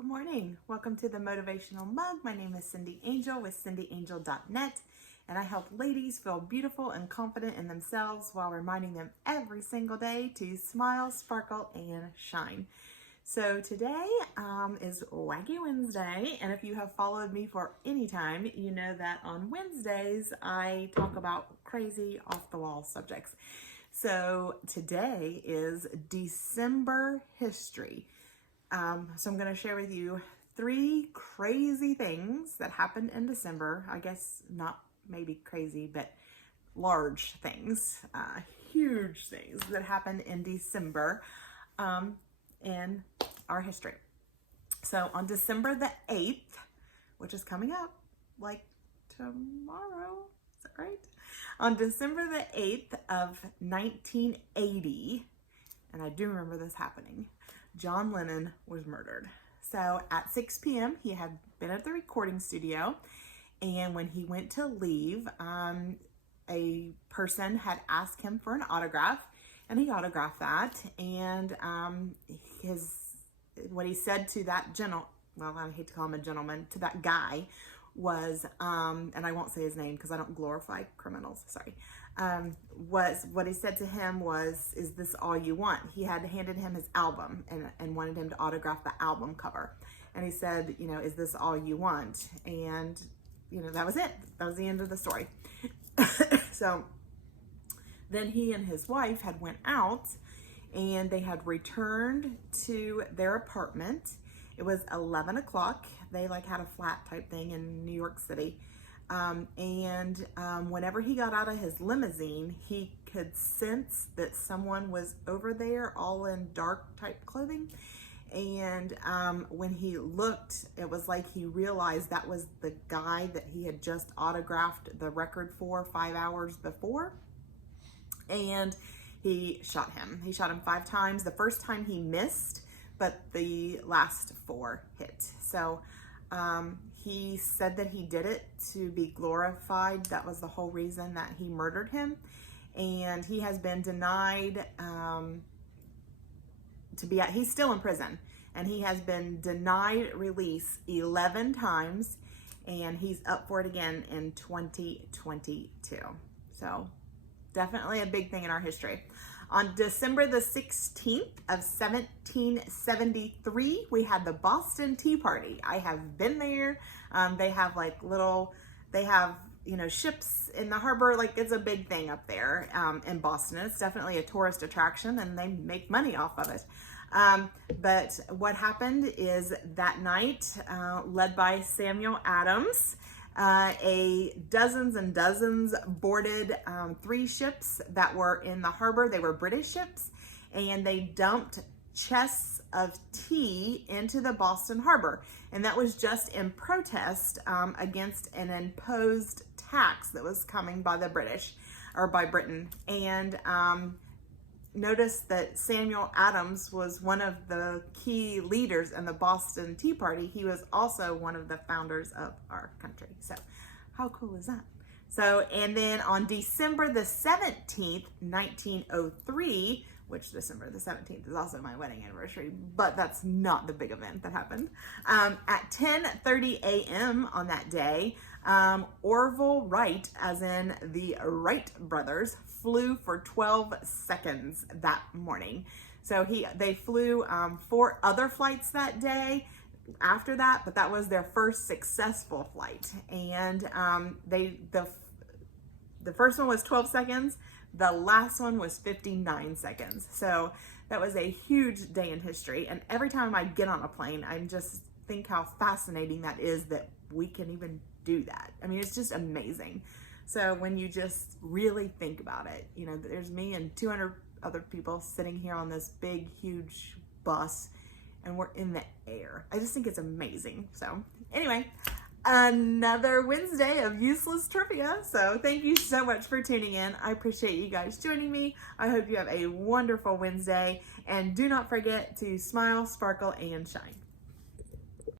Good morning. Welcome to the Motivational Mug. My name is Cindy Angel with cindyangel.net, and I help ladies feel beautiful and confident in themselves while reminding them every single day to smile, sparkle, and shine. So today is Wacky Wednesday, and if you have followed me for any time, you know that on Wednesdays I talk about crazy off-the-wall subjects. So today is December history. So I'm going to share with you 3 crazy things that happened in December. I guess not maybe crazy, but large things, huge things that happened in December in our history. So on December the 8th, which is coming up like tomorrow, is that right? On December the 8th of 1980, and I do remember this happening, John Lennon was murdered. So at 6 p.m., he had been at the recording studio, and when he went to leave, a person had asked him for an autograph, and he autographed that. And what he said to that I hate to call him a gentleman, to that guy was, and I won't say his name because I don't glorify criminals, sorry, was what he said to him was, "Is this all you want?" He had handed him his album and wanted him to autograph the album cover. And he said, "Is this all you want?" And, that was it. That was the end of the story. So then he and his wife had went out and they had returned to their apartment. It was 11 o'clock. They had a flat type thing in New York City. Whenever he got out of his limousine, he could sense that someone was over there all in dark type clothing. And when he looked, it was like he realized that was the guy that he had just autographed the record for 5 hours before. And he shot him. He shot him 5 times. The first time he missed, but the last 4 hit. So he said that he did it to be glorified. That was the whole reason that he murdered him. And he has been denied he's still in prison, and he has been denied release 11 times, and he's up for it again in 2022. So definitely a big thing in our history. On December the 16th of 1773, we had the Boston Tea Party. I have been there. They have ships in the harbor. It's a big thing up there in Boston. It's definitely a tourist attraction, and they make money off of it. But what happened is that night, led by Samuel Adams, dozens and dozens boarded 3 ships that were in the harbor. They were British ships, and they dumped chests of tea into the Boston harbor. And that was just in protest against an imposed tax that was coming by the British, or by Britain. And notice that Samuel Adams was one of the key leaders in the Boston Tea Party. He was also one of the founders of our country. So how cool is that? So, and then on December the 17th, 1903, which December the 17th is also my wedding anniversary, but that's not the big event that happened. At 10:30 a.m. on that day, Orville Wright, as in the Wright brothers, flew for 12 seconds that morning. So they flew 4 other flights that day after that, but that was their first successful flight. And the first one was 12 seconds. The last one was 59 seconds. So that was a huge day in history. And every time I get on a plane, I just think how fascinating that is that we can even do that. I mean, it's just amazing. So when you just really think about it, there's me and 200 other people sitting here on this big, huge bus, and we're in the air. I just think it's amazing. So anyway, another Wednesday of useless trivia. So thank you so much for tuning in. I appreciate you guys joining me. I hope you have a wonderful Wednesday, and do not forget to smile, sparkle, and shine.